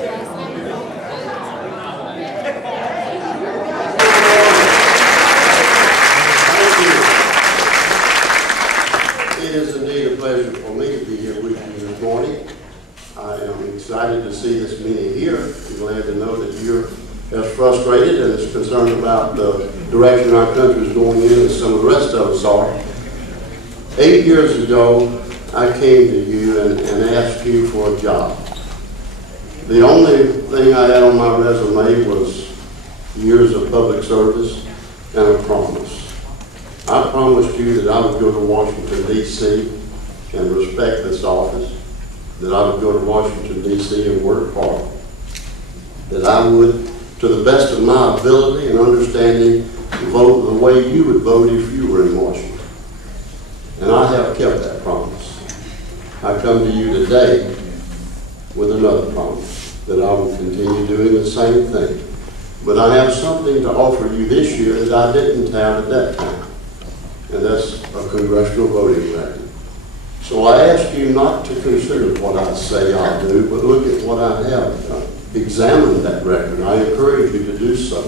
It is indeed a pleasure for me to be here with you this morning. I am excited to see this many here. I'm glad to know that you're as frustrated and as concerned about the direction our country is going in as some of the rest of us are. 8 years ago, I came to you and asked you for a job. The only thing I had on my resume was years of public service and a promise. I promised you that I would go to Washington, D.C. and respect this office, that I would go to Washington, D.C. and work hard, that I would, to the best of my ability and understanding, vote the way you would vote if you were in Washington. And I have kept that promise. I come to you today with another promise, that I will continue doing the same thing. But I have something to offer you this year that I didn't have at that time, and that's a congressional voting record. So I ask you not to consider what I say I'll do, but look at what I have done. Examine that record. I encourage you to do so.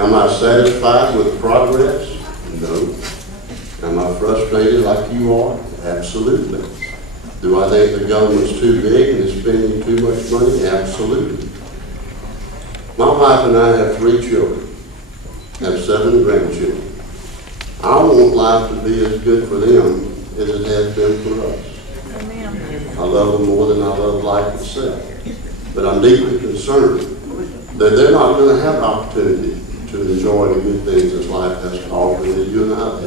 Am I satisfied with progress? No. Am I frustrated like you are? Absolutely. Do I think the government's too big and is spending too much money? Absolutely. My wife and I have 3 children, have 7 grandchildren. I want life to be as good for them as it has been for us. Amen. I love them more than I love life itself. But I'm deeply concerned that they're not going to have the opportunity to enjoy the good things this life has to offer that you and I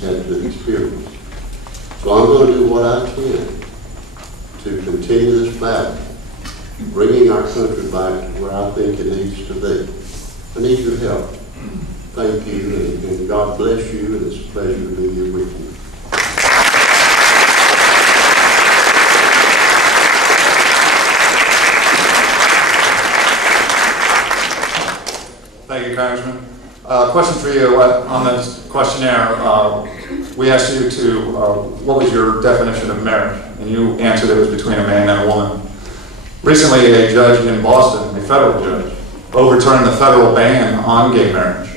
had to experience. So I'm going to do what I can to continue this battle, bringing our country back to where I think it needs to be. I need your help. Thank you, and God bless you, and it's a pleasure to be here with you. Thank you, Congressman. Question for you. On this questionnaire, we asked you to, what was your definition of marriage? And you answered it was between a man and a woman. Recently, a judge in Boston, a federal judge, overturned the federal ban on gay marriage.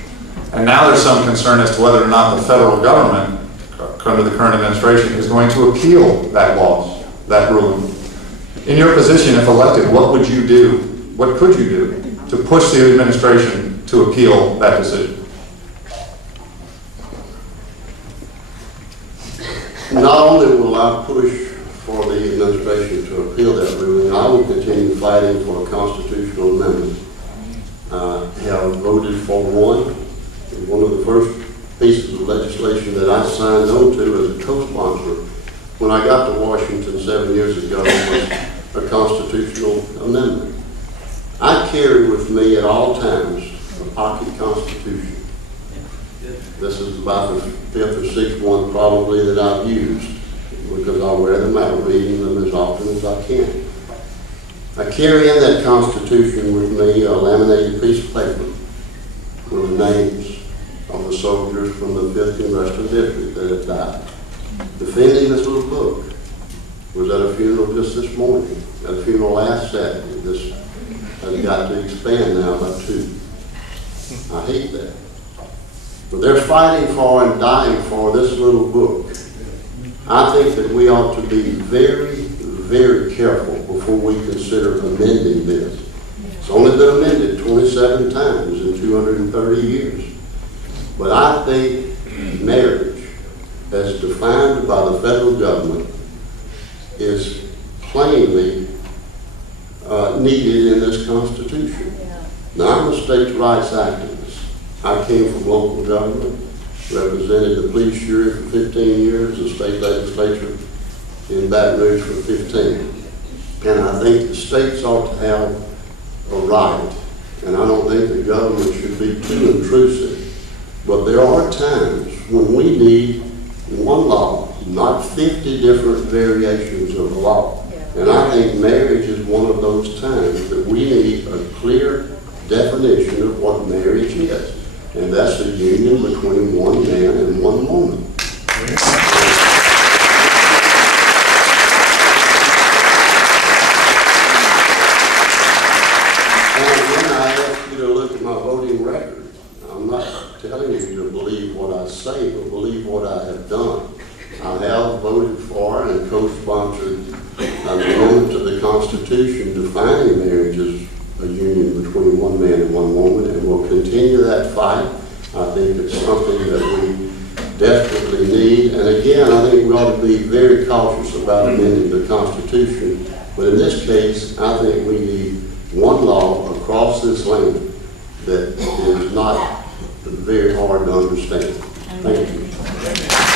And now there's some concern as to whether or not the federal government, under the current administration, is going to appeal that law, that ruling. In your position, if elected, what would you do? What could you do to push the administration to appeal that decision? Not only will I push for the administration to appeal that ruling, I will continue fighting for a constitutional amendment. I have voted for one of the first pieces of legislation that I signed on to as a co-sponsor when I got to Washington 7 years ago was a constitutional amendment. I carry with me at all times a pocket constitution. This is about the 5th or 6th one probably that I've used because I wear them out, reading them as often as I can. I carry in that constitution with me a laminated piece of paper with the names of the soldiers from the 5th Congressional District that had died. Defending this little book. Was at a funeral just this morning, at a funeral last Saturday. This has got to expand now by 2. I hate that. But they're fighting for and dying for this little book. I think that we ought to be very, very careful before we consider amending this. It's only been amended 27 times in 230 years. But I think marriage, as defined by the federal government, is plainly needed in this Constitution. Now, I'm a states' rights activist. I came from local government, represented the police jury for 15 years, the state legislature in Baton Rouge for 15. And I think the states ought to have a right, and I don't think the government should be too intrusive. But there are times when we need one law, not 50 different variations of the law. And I think marriage is one of those times that we need a clear definition of what marriage is. And that's a union between one man and one woman. Constitution defining marriage as a union between one man and one woman, and we'll continue that fight. I think it's something that we desperately need. And again, I think we ought to be very cautious about amending the Constitution. But in this case, I think we need one law across this land that is not very hard to understand. Thank you.